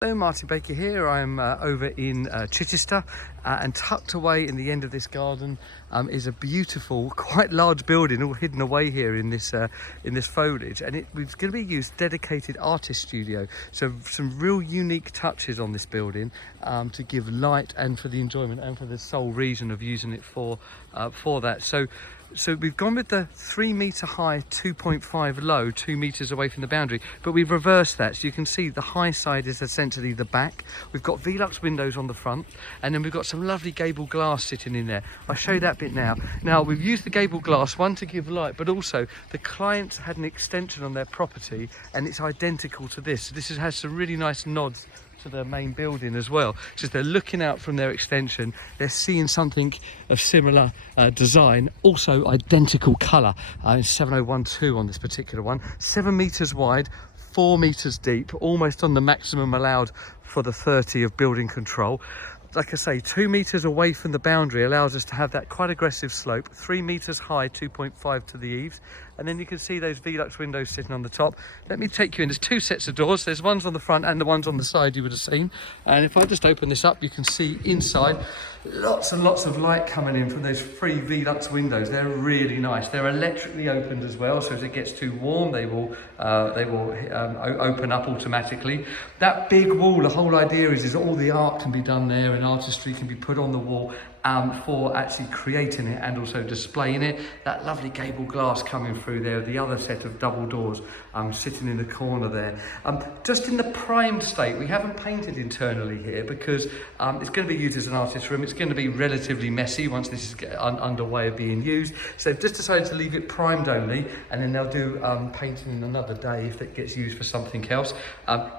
Hello, Martin Baker here. I'm over in Chichester, and tucked away in the end of this garden is a beautiful, quite large building, all hidden away here in this foliage. And we're going to be used dedicated artist studio. So some real unique touches on this building to give light and for the enjoyment and for the sole reason of using it for that. So we've gone with the 3 metre high, 2.5 low, 2 metres away from the boundary, but we've reversed that. So you can see the high side is essentially the back. We've got Velux windows on the front, and then we've got some lovely gable glass sitting in there. I'll show you that bit now. Now, we've used the gable glass, one to give light, but also the client had an extension on their property, and it's identical to this. So this has some really nice nods to the main building as well. So they're looking out from their extension, they're seeing something of similar design, also identical colour. It's 7012 on this particular one, 7 metres wide, 4 metres deep, almost on the maximum allowed for the 30 of building control. Like I say, 2 metres away from the boundary allows us to have that quite aggressive slope, 3 metres high, 2.5 to the eaves. And then you can see those Velux windows sitting on the top. Let me take you in. There's two sets of doors. There's ones on the front and the ones on the side you would have seen. And if I just open this up, you can see inside lots and lots of light coming in from those 3 Velux windows. They're really nice. They're electrically opened as well, so as it gets too warm, they will open up automatically. That big wall, the whole idea is all the art can be done there and artistry can be put on the wall for actually creating it and also displaying it. That lovely gable glass coming through there, the other set of double doors sitting in the corner there. Just in the primed state, we haven't painted internally here because it's going to be used as an artist's room. It's going to be relatively messy once this is underway of being used. So they've just decided to leave it primed only, and then they'll do painting in another day if it gets used for something else.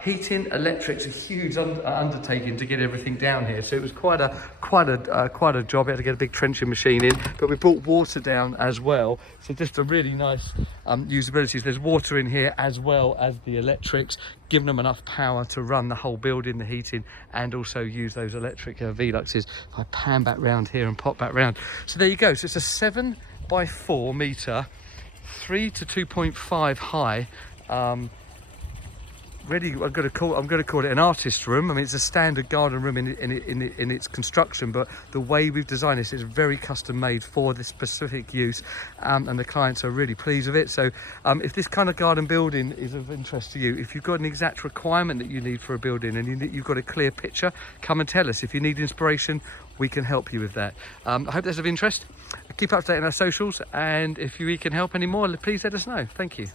Heating, electric's a huge undertaking to get everything down here. So it was quite a job. We had to get a big trenching machine in, but we brought water down as well. So just a really nice usability. There's water in here as well as the electrics, giving them enough power to run the whole building, the heating, and also use those electric Veluxes. If I pan back round here and pop back round. So there you go. So it's a 7 by 4 metre, 3 to 2.5 high. Really, I'm going to call it an artist room. I mean, it's a standard garden room in its construction, but the way we've designed this is very custom made for this specific use, and the clients are really pleased with it. So if this kind of garden building is of interest to you, if you've got an exact requirement that you need for a building and you've got a clear picture, come and tell us. If you need inspiration, we can help you with that. I hope that's of interest. Keep up to date on our socials, and if we can help any more, please let us know. Thank you.